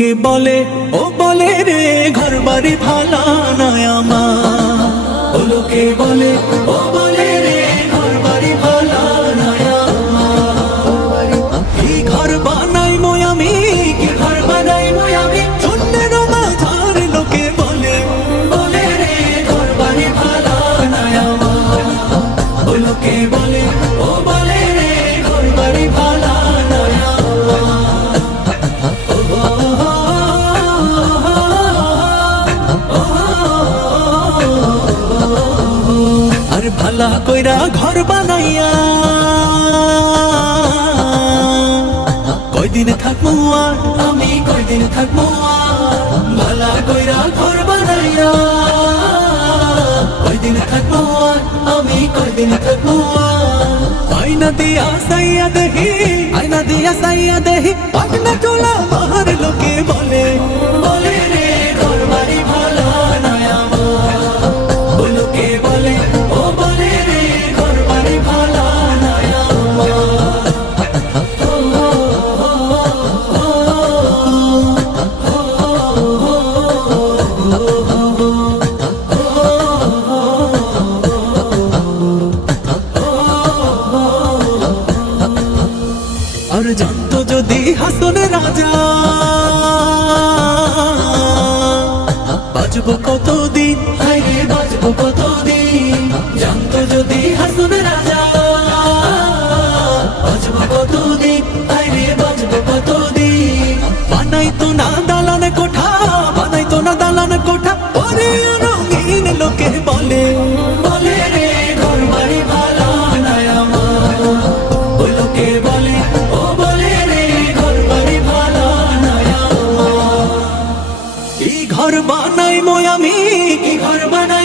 লোকে বলে, ও বলে রে ঘর বাড়ি ভালা নয় আমার। ও লোকে বলে, ও বলে রে ঘর বাড়ি ভালা নয় আমার। কি ঘর বানাই মই আমি, কি ঘর বানাই মই আমি শূন্যের মাঝার লোকে বলে বলে রে ঘর বাড়ি ভালা নয় আমার। ও লোকে বলে, ও বলে রে ঘর বাড়ি ভালা নয় আর ভালা কইরা ঘর বানাইয়া। কয়দিন থাকব আর? আমি কয়দিন থাকব ভালা কইরা ঘর বানাইয়া। কয়দিন থাকব আর? আমি কয়দিন থাকব আয়না দিয়া সাইয়া দেহি, আয়না দিয়া সাইয়া দেহি পাটনা চোলা মার লোকে আর জানত যদি হাসন রাজা। বাজব কতদিন? বাজবো কতদিন? জানত যদি বানাইমো আমি? কি ঘর বানাই